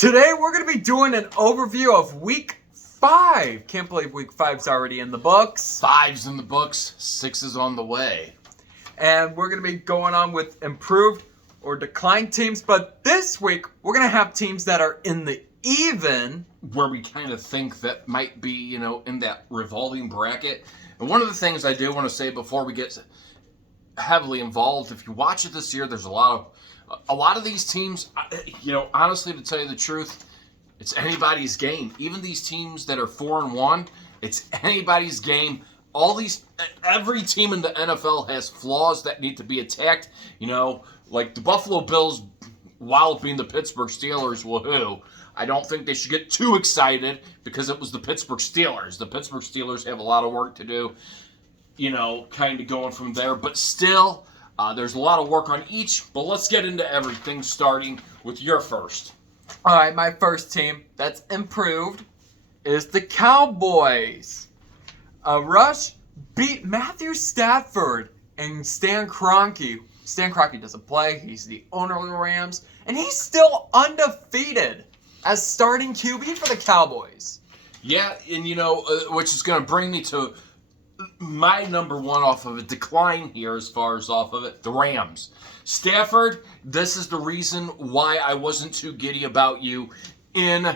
Today we're going to be doing an overview of Week 5. Can't believe Week 5's already in the books. 5's in the books, 6 is on the way. And we're going to be going on with improved or declined teams. But this week, we're going to have teams that are in the even. Where we kind of think that might be, in that revolving bracket. And one of the things I do want to say before we get heavily involved, if you watch it this year, there's a lot of these teams, honestly, to tell you the truth, it's anybody's game. Even these teams that are 4-1, it's anybody's game. Every team in the NFL has flaws that need to be attacked. Like the Buffalo Bills walloping the Pittsburgh Steelers, woohoo. I don't think they should get too excited because it was the Pittsburgh Steelers. The Pittsburgh Steelers have a lot of work to do, kind of going from there. But still, there's a lot of work on each. But let's get into everything, starting with your first. All right, my first team that's improved is the Cowboys. Rush beat Matthew Stafford and Stan Kroenke. Stan Kroenke doesn't play. He's the owner of the Rams. And he's still undefeated as starting QB for the Cowboys. Yeah, and which is going to bring me to my number one off of a decline here as far as off of it, the Rams. Stafford, this is the reason why I wasn't too giddy about you in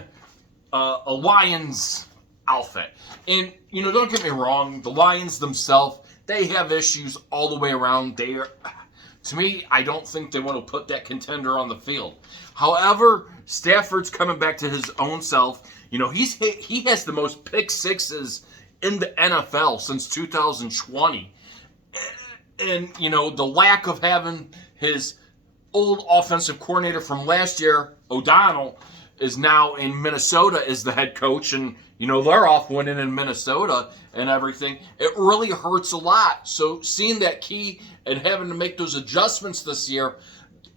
a Lions outfit. And, don't get me wrong, the Lions themselves, they have issues all the way around. To me, I don't think they want to put that contender on the field. However, Stafford's coming back to his own self. He has the most pick sixes in the NFL since 2020. And, the lack of having his old offensive coordinator from last year, O'Donnell, is now in Minnesota as the head coach. And, they're off winning in Minnesota and everything. It really hurts a lot. So seeing that key and having to make those adjustments this year,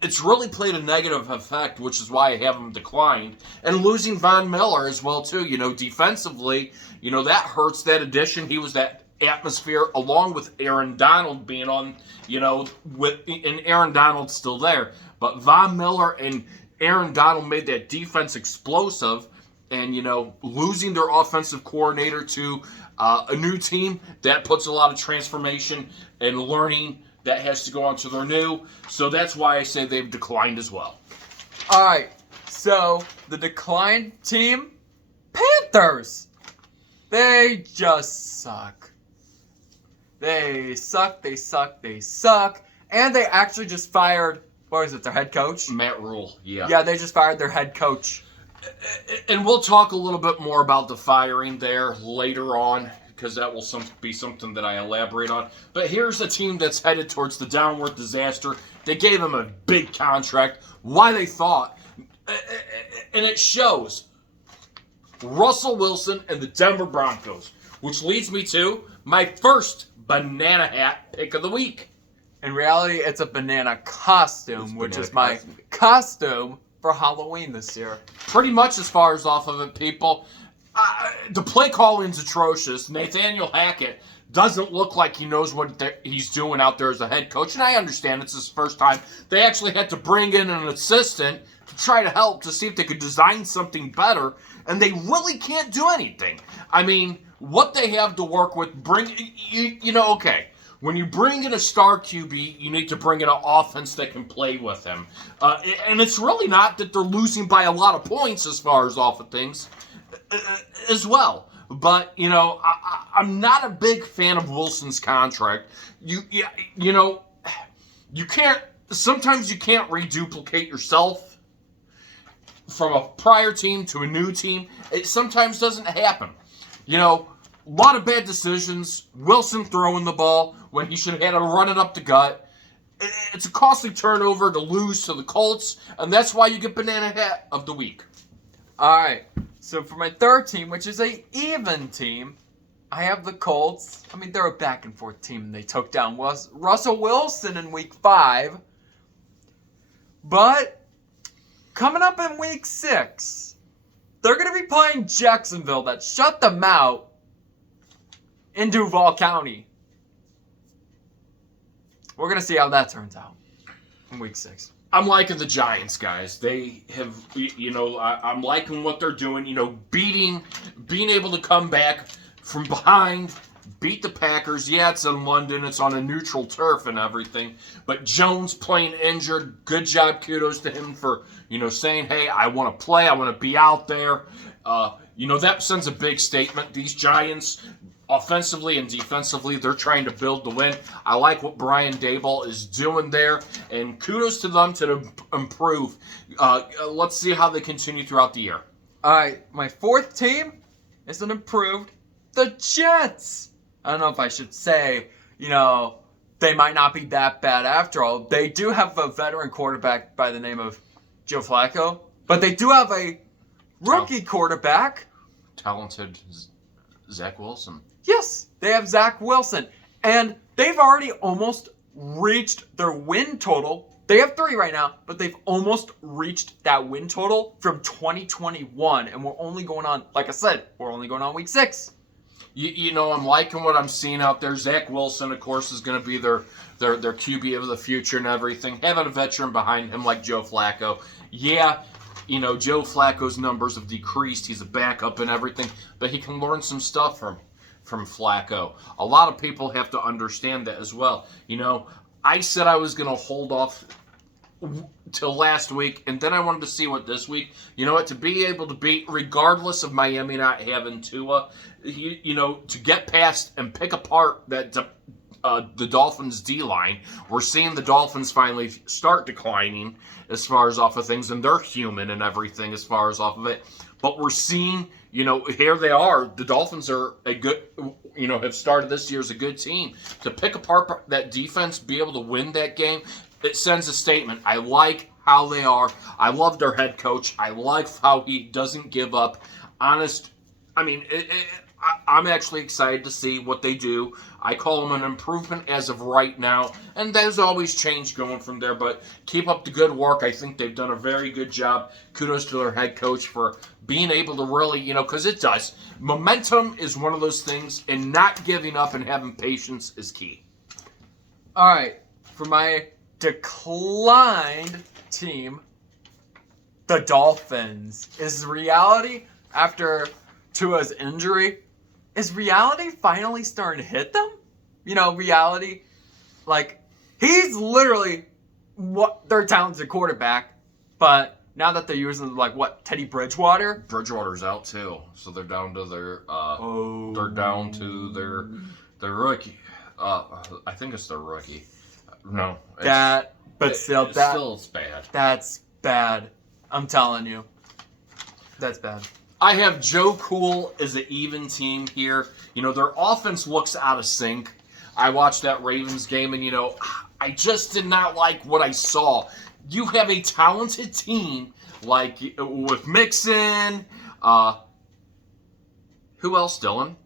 it's really played a negative effect, which is why I have him declined. And losing Von Miller as well, too. Defensively, that hurts that addition. He was that atmosphere along with Aaron Donald being on, and Aaron Donald's still there. But Von Miller and Aaron Donald made that defense explosive. And, losing their offensive coordinator to a new team, that puts a lot of transformation and learning that has to go on to their new. So that's why I say they've declined as well. All right, so the declined team, Panthers. They just suck. They suck. And they actually just fired, their head coach? Matt Rule, yeah. Yeah, they just fired their head coach. And we'll talk a little bit more about the firing there later on, because that will be something that I elaborate on. But here's a team that's headed towards the downward disaster. They gave him a big contract. Why they thought, and it shows, Russell Wilson and the Denver Broncos, which leads me to my first banana hat pick of the week. In reality, it's a banana costume, which is my costume for Halloween this year. Pretty much as far as off of it, people. The play calling's atrocious. Nathaniel Hackett doesn't look like he knows what he's doing out there as a head coach. And I understand it's his first time. They actually had to bring in an assistant to try to help to see if they could design something better. And they really can't do anything. I mean, what they have to work with, okay. When you bring in a star QB, you need to bring in an offense that can play with him. And it's really not that they're losing by a lot of points as far as off of things as well. But, I'm not a big fan of Wilson's contract. Sometimes you can't reduplicate yourself from a prior team to a new team. It sometimes doesn't happen. A lot of bad decisions. Wilson throwing the ball when he should have had to run it up the gut. It's a costly turnover to lose to the Colts, and that's why you get banana hat of the week. All right. So for my third team, which is a even team, I have the Colts. I mean, they're a back and forth team, and they took down Russell Wilson in Week 5. But coming up in Week 6, they're going to be playing Jacksonville that shut them out in Duval County. We're going to see how that turns out in Week 6. I'm liking the Giants, guys. They have, I'm liking what they're doing. Being able to come back from behind, beat the Packers. Yeah, it's in London. It's on a neutral turf and everything. But Jones playing injured. Good job. Kudos to him for, saying, hey, I want to play. I want to be out there. That sends a big statement. These Giants, offensively and defensively, they're trying to build the win. I like what Brian Daboll is doing there, and kudos to them to improve. Let's see how they continue throughout the year. All right, my fourth team is an improved. The Jets. I don't know if I should say, they might not be that bad after all. They do have a veteran quarterback by the name of Joe Flacco, but they do have a rookie quarterback. Talented Zach Wilson. Yes, they have Zach Wilson. And they've already almost reached their win total. They have 3 right now, but they've almost reached that win total from 2021. And we're only going on, like I said, we're only going on week 6. I'm liking what I'm seeing out there. Zach Wilson, of course, is going to be their QB of the future and everything. Having a veteran behind him like Joe Flacco. Yeah, Joe Flacco's numbers have decreased. He's a backup and everything, but he can learn some stuff from Flacco. A lot of people have to understand that as well. I said I was going to hold off till last week, and then I wanted to see what this week, to be able to beat, regardless of Miami not having Tua, to get past and pick apart that the Dolphins D-line. We're seeing the Dolphins finally start declining as far as off of things, and they're human and everything as far as off of it. But we're seeing, here they are. The Dolphins are a good, have started this year as a good team. To pick apart that defense, be able to win that game, it sends a statement. I like how they are. I love their head coach. I like how he doesn't give up. I'm actually excited to see what they do. I call them an improvement as of right now, and there's always change going from there, but keep up the good work. I think they've done a very good job. Kudos to their head coach for being able to really, because it does. Momentum is one of those things, and not giving up and having patience is key. All right, for my declined team, the Dolphins. Is reality, after Tua's injury, is reality finally starting to hit them? Reality, he's literally their talented quarterback, but now that they're using Teddy Bridgewater? Bridgewater's out too, so they're down to their rookie. I think it's their rookie. No, it's bad. That's bad. I'm telling you, that's bad. I have Joe Cool as an even team here. Their offense looks out of sync. I watched that Ravens game, and, I just did not like what I saw. You have a talented team, with Mixon. Who else, Dylan?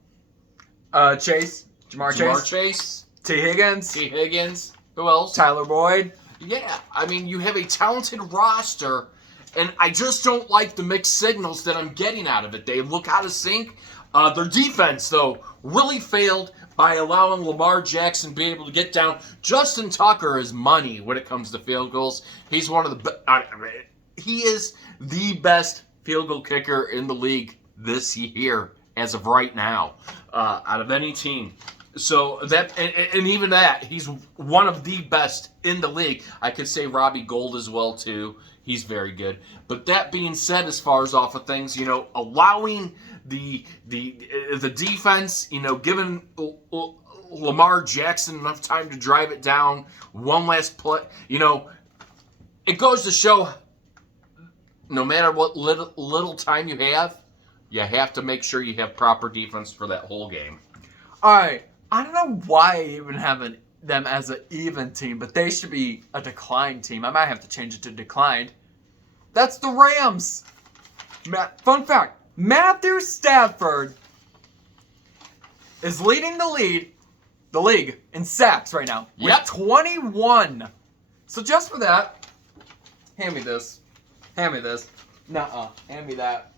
Chase. Jamar Chase. T. Higgins. Who else? Tyler Boyd. Yeah, you have a talented roster. And I just don't like the mixed signals that I'm getting out of it. They look out of sync. Their defense, though, really failed by allowing Lamar Jackson to be able to get down. Justin Tucker is money when it comes to field goals. He's he is the best field goal kicker in the league this year as of right now, out of any team. So that, and even that, he's one of the best in the league. I could say Robbie Gould as well too. He's very good. But that being said, as far as off of things, allowing the defense, giving Lamar Jackson enough time to drive it down, one last play, it goes to show no matter what little time you have to make sure you have proper defense for that whole game. All right. I don't know why I even have them as an even team, but they should be a declined team. I might have to change it to declined. That's the Rams. Fun fact, Matthew Stafford is leading the league in sacks right now with 21. So just for that, hand me this. Nuh-uh. Hand me that.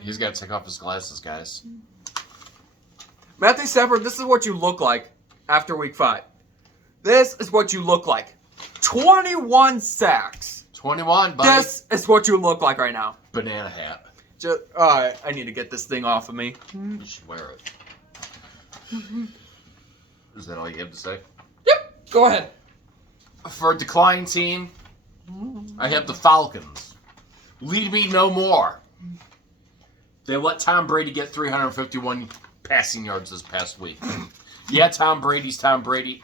He's got to take off his glasses, guys. Matthew Stafford, this is what you look like after week 5. This is what you look like. 21 sacks. 21, buddy. This is what you look like right now. Banana hat. I need to get this thing off of me. You should wear it. Is that all you have to say? Yep, go ahead. For a decline team, I have the Falcons. Lead me no more. They let Tom Brady get 351 passing yards this past week. Yeah, Tom Brady's Tom Brady.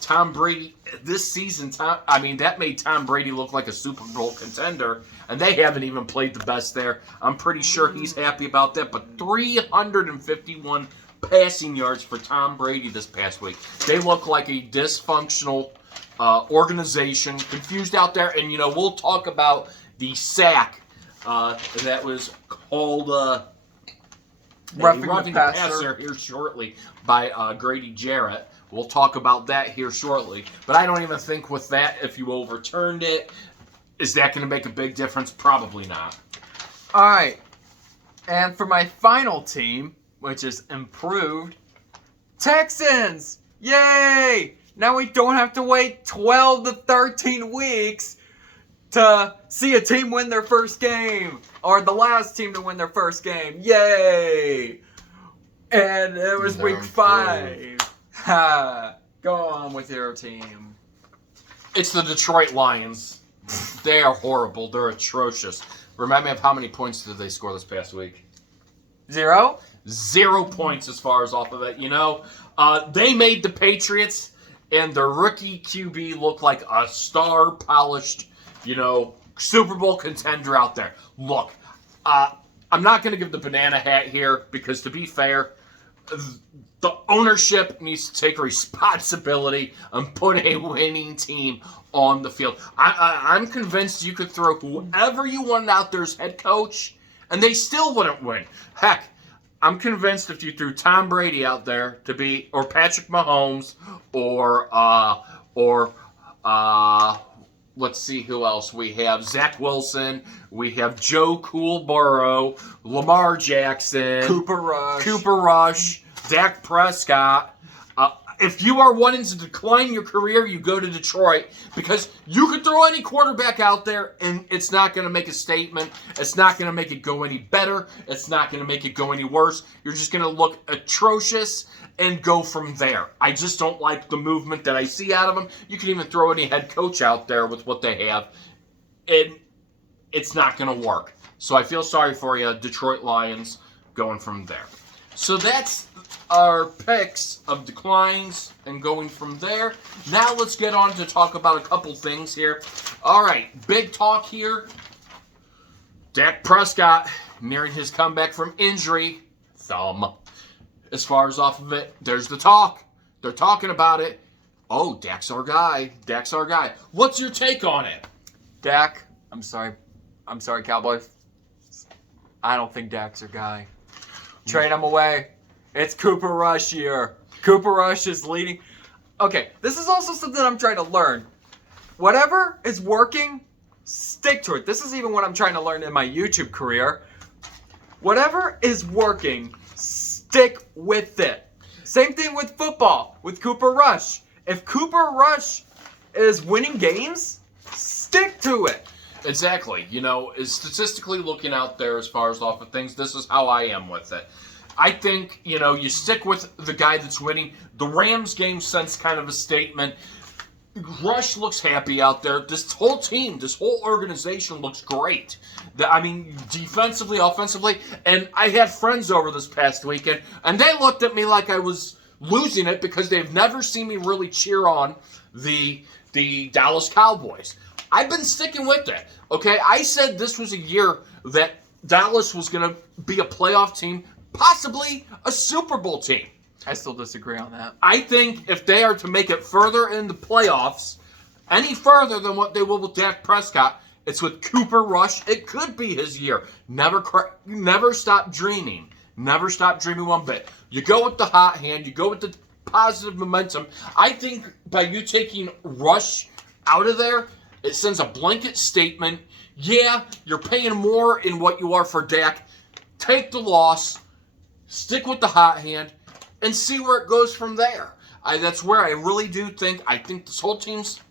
Tom Brady this season. That made Tom Brady look like a Super Bowl contender, and they haven't even played the best there. I'm pretty sure he's happy about that. But 351 passing yards for Tom Brady this past week. They look like a dysfunctional organization, confused out there. And we'll talk about the sack that was called. Roughing the passer here shortly by Grady Jarrett. We'll talk about that here shortly. But I don't even think with that, if you overturned it, is that going to make a big difference? Probably not. All right. And for my final team, which is improved, Texans. Yay! Now we don't have to wait 12 to 13 weeks to see a team win their first game, or the last team to win their first game. Yay! And it was week 5. Ha! Go on with your team. It's the Detroit Lions. They are horrible. They're atrocious. Remind me of how many points did they score this past week? 0? 0 points as far as off of it. They made the Patriots and the rookie QB look like a star-polished, Super Bowl contender out there. Look, I'm not going to give the banana hat here because, to be fair, the ownership needs to take responsibility and put a winning team on the field. I'm convinced you could throw whoever you wanted out there as head coach, and they still wouldn't win. Heck, I'm convinced if you threw Tom Brady out there to be, or Patrick Mahomes, or let's see who else we have. Zach Wilson. We have Joe Cool Burrow, Lamar Jackson, Cooper Rush, Dak Prescott. If you are wanting to decline your career, you go to Detroit because you could throw any quarterback out there and it's not going to make a statement. It's not going to make it go any better. It's not going to make it go any worse. You're just going to look atrocious and go from there. I just don't like the movement that I see out of them. You can even throw any head coach out there with what they have, and it's not going to work. So I feel sorry for you, Detroit Lions, going from there. So that's our picks of declines and going from there. Now let's get on to talk about a couple things here. All right, big talk here. Dak Prescott nearing his comeback from injury. Thumb. As far as off of it, there's the talk. They're talking about it. Oh, Dak's our guy. Dak's our guy. What's your take on it? Dak, I'm sorry, Cowboys. I don't think Dak's our guy. Trade him away. It's Cooper Rush year. Cooper Rush is leading. Okay, this is also something I'm trying to learn. Whatever is working, stick to it. This is even what I'm trying to learn in my YouTube career. Whatever is working, stick with it. Same thing with football, with Cooper Rush. If Cooper Rush is winning games, stick to it. Exactly. Is statistically looking out there as far as off of things, this is how I am with it. I think, you stick with the guy that's winning. The Rams game sends kind of a statement. Rush looks happy out there. This whole team, this whole organization looks great. Defensively, offensively. And I had friends over this past weekend, and they looked at me like I was losing it because they've never seen me really cheer on the Dallas Cowboys. I've been sticking with it. Okay, I said this was a year that Dallas was going to be a playoff team, possibly a Super Bowl team. I still disagree on that. I think if they are to make it further in the playoffs, any further than what they will with Dak Prescott, it's with Cooper Rush. It could be his year. Never stop dreaming. Never stop dreaming one bit. You go with the hot hand. You go with the positive momentum. I think by you taking Rush out of there, it sends a blanket statement. Yeah, you're paying more in what you are for Dak. Take the loss. Stick with the hot hand. And see where it goes from there. That's where I really do think. I think this whole team's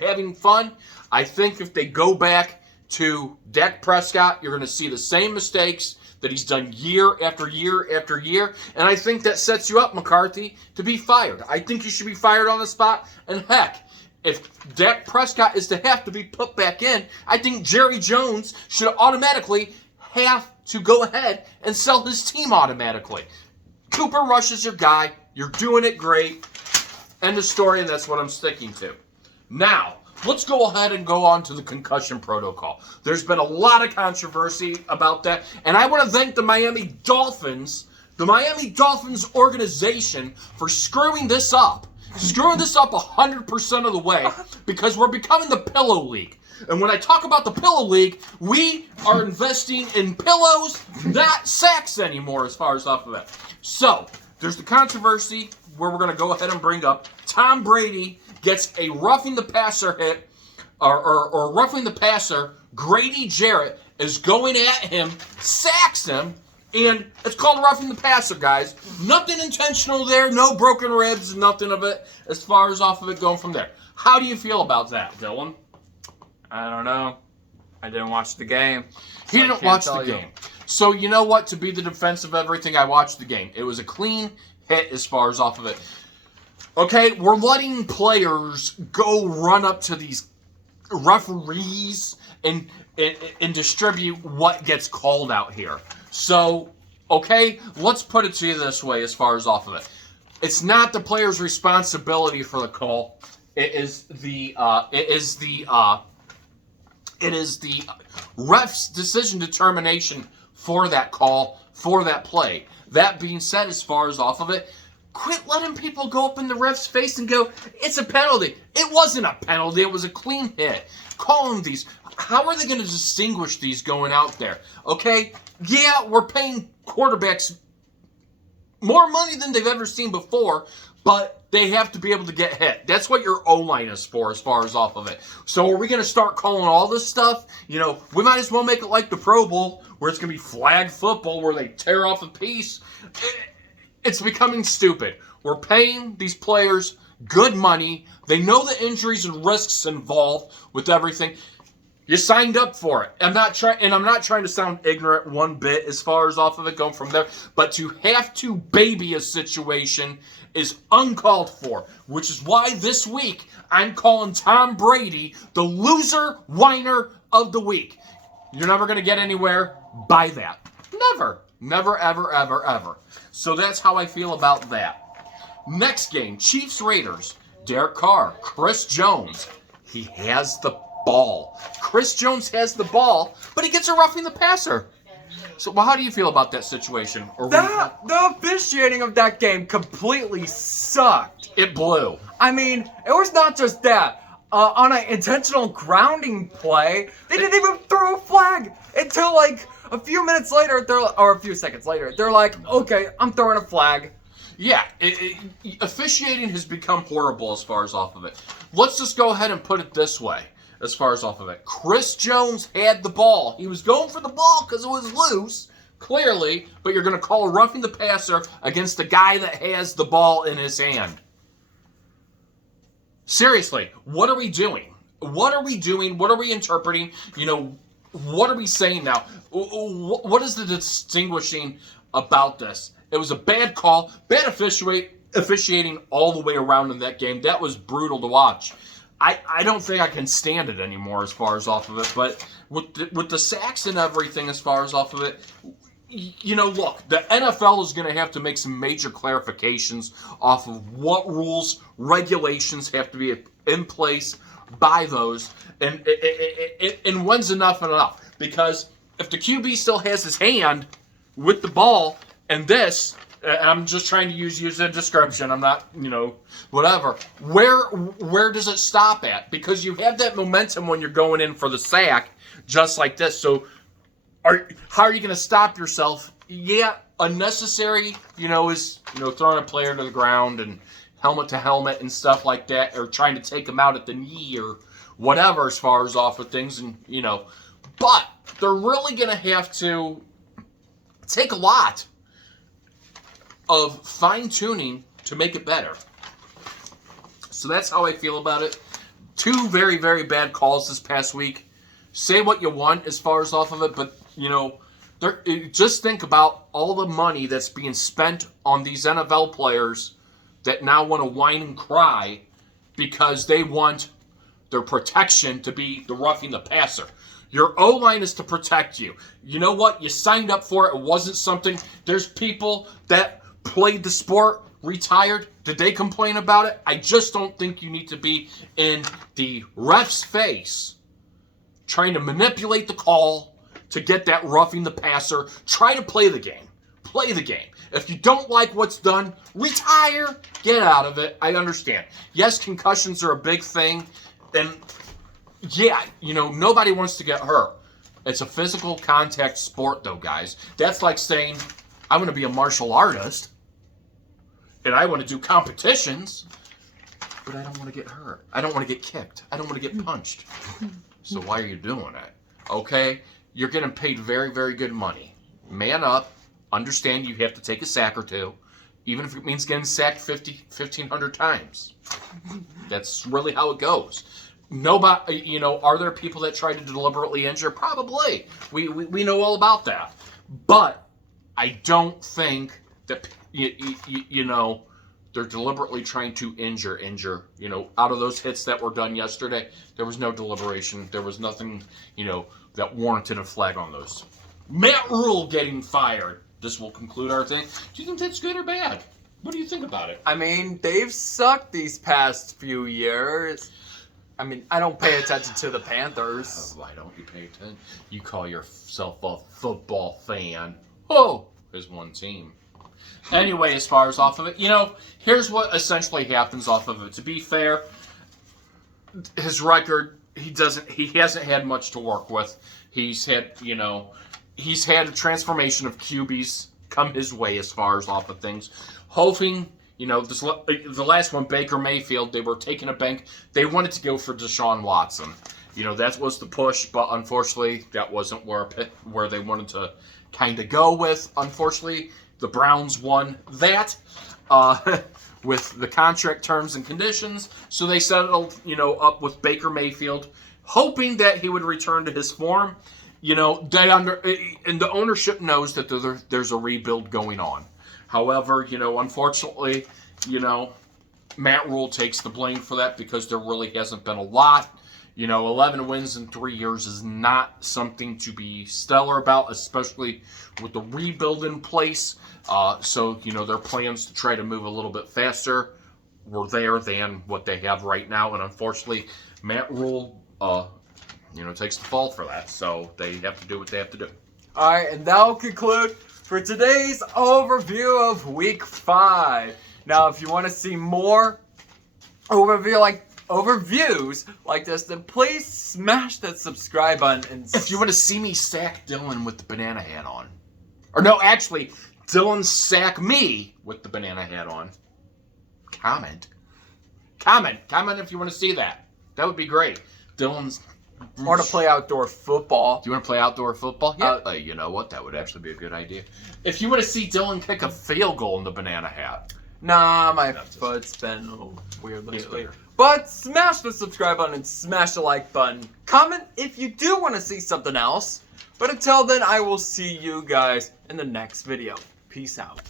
having fun. I think if they go back to Dak Prescott, you're going to see the same mistakes that he's done year after year after year. And I think that sets you up, McCarthy, to be fired. I think you should be fired on the spot. And heck, if Dak Prescott is to have to be put back in, I think Jerry Jones should automatically have to go ahead and sell his team automatically. Cooper Rush is your guy. You're doing it great. End of story, and that's what I'm sticking to. Now, let's go ahead and go on to the concussion protocol. There's been a lot of controversy about that, and I want to thank the Miami Dolphins organization for screwing this up. Screwing this up 100% of the way, because we're becoming the Pillow League. And when I talk about the Pillow League, we are investing in pillows, not sacks anymore as far as off of that. So, there's the controversy where we're going to go ahead and bring up Tom Brady gets a roughing the passer hit, or roughing the passer. Grady Jarrett is going at him, sacks him, and it's called roughing the passer, guys. Nothing intentional there, no broken ribs, nothing of it as far as off of it going from there. How do you feel about that, Dylan? I don't know. I didn't watch the game. He didn't watch the game. So you know what? To be the defense of everything, I watched the game. It was a clean hit as far as off of it. Okay, we're letting players go run up to these referees and distribute what gets called out here. So, okay, let's put it to you this way as far as off of it. It's not the player's responsibility for the call. It is the ref's decision determination for that call, for that play. That being said, as far as off of it, quit letting people go up in the ref's face and go, it's a penalty. It wasn't a penalty. It was a clean hit. Calling these. How are they going to distinguish these going out there? Okay, yeah, we're paying quarterbacks more money than they've ever seen before, but they have to be able to get hit. That's what your O-line is for as far as off of it. So are we going to start calling all this stuff? You know, we might as well make it like the Pro Bowl, where it's going to be flag football, where they tear off a piece. It's becoming stupid. We're paying these players good money. They know the injuries and risks involved with everything. You signed up for it. I'm not trying to sound ignorant one bit as far as off of it going from there, but to have to baby a situation is uncalled for, which is why this week I'm calling Tom Brady the loser whiner of the week. You're never going to get anywhere by that. Never. Never, ever, ever, ever. So that's how I feel about that. Next game, Chiefs-Raiders. Derek Carr, Chris Jones. He has the ball. Chris Jones has the ball, but he gets a roughing the passer. So, well, how do you feel about that situation? The officiating of that game completely sucked. It blew. I mean, it was not just that. On an intentional grounding play, they didn't even throw a flag until like a few minutes later, or a few seconds later. They're like, okay, I'm throwing a flag. Yeah, officiating has become horrible as far as off of it. Let's just go ahead and put it this way. As far as off of it, Chris Jones had the ball. He was going for the ball because it was loose, clearly, but you're going to call a roughing the passer against the guy that has the ball in his hand. Seriously, what are we doing? What are we doing? What are we interpreting? You know, what are we saying now? What is the distinguishing about this? It was a bad call, bad officiating all the way around in that game. That was brutal to watch. I don't think I can stand it anymore as far as off of it. But with the sacks and everything as far as off of it, you know, look, the NFL is going to have to make some major clarifications off of what rules, regulations have to be in place by those, and when's enough enough? Because if the QB still has his hand with the ball and this, I'm just trying to use a description. I'm not, you know, whatever. Where does it stop at? Because you have that momentum when you're going in for the sack, just like this. So, how are you going to stop yourself? Yeah, unnecessary, you know, is, you know, throwing a player to the ground and helmet to helmet and stuff like that, or trying to take him out at the knee or whatever as far as off of things, and you know, but they're really going to have to take a lot of fine-tuning to make it better. So that's how I feel about it. two very, very bad calls this past week. Say what you want as far as off of it, but, just think about all the money that's being spent on these NFL players that now want to whine and cry because they want their protection to be the roughing the passer. Your O-line is to protect you. You know what? You signed up for it. It wasn't something. There's people that played the sport, retired. Did they complain about it? I just don't think you need to be in the ref's face trying to manipulate the call to get that roughing the passer. Try to play the game. Play the game. If you don't like what's done, retire. Get out of it. I understand. Yes, concussions are a big thing. And yeah, nobody wants to get hurt. It's a physical contact sport, though, guys. That's like saying, I want to be a martial artist, and I want to do competitions, but I don't want to get hurt. I don't want to get kicked. I don't want to get punched. So why are you doing it? Okay? You're getting paid very, very good money. Man up. Understand you have to take a sack or two, even if it means getting sacked 1,500 times. That's really how it goes. Nobody, are there people that try to deliberately injure? Probably. We know all about that. But I don't think that, they're deliberately trying to injure. Out of those hits that were done yesterday, there was no deliberation. There was nothing, that warranted a flag on those. Matt Rule getting fired. This will conclude our thing. Do you think that's good or bad? What do you think about it? I mean, they've sucked these past few years. I mean, I don't pay attention to the Panthers. Why don't you pay attention? You call yourself a football fan. Oh, there's one team. Anyway, as far as off of it, here's what essentially happens off of it. To be fair, his record, he hasn't had much to work with. He's had a transformation of QBs come his way as far as off of things. Hoping, the last one, Baker Mayfield, they were taking a bank. They wanted to go for Deshaun Watson. That was the push, but unfortunately, that wasn't where they wanted to kind of go with. Unfortunately, the Browns won that with the contract terms and conditions. So they settled, up with Baker Mayfield, hoping that he would return to his form. And the ownership knows that there's a rebuild going on. However, unfortunately, Matt Rule takes the blame for that because there really hasn't been a lot. 11 wins in 3 years is not something to be stellar about, especially with the rebuild in place. So, their plans to try to move a little bit faster were there than what they have right now. And unfortunately, Matt Rule, takes the fall for that. So they have to do what they have to do. All right, and that will conclude for today's overview of Week 5. Now, if you want to see more overviews like this, then please smash that subscribe button. And if you want to see me sack Dylan with the banana hat on, or no, actually, Dylan sack me with the banana hat on, comment if you want to see that. That would be great. Dylan's. Or to play outdoor football. Do you want to play outdoor football? Yeah. You know what? That would actually be a good idea. If you want to see Dylan kick a field goal in the banana hat. Nah, my foot's been weird lately. But smash the subscribe button and smash the like button. Comment if you do want to see something else. But until then, I will see you guys in the next video. Peace out.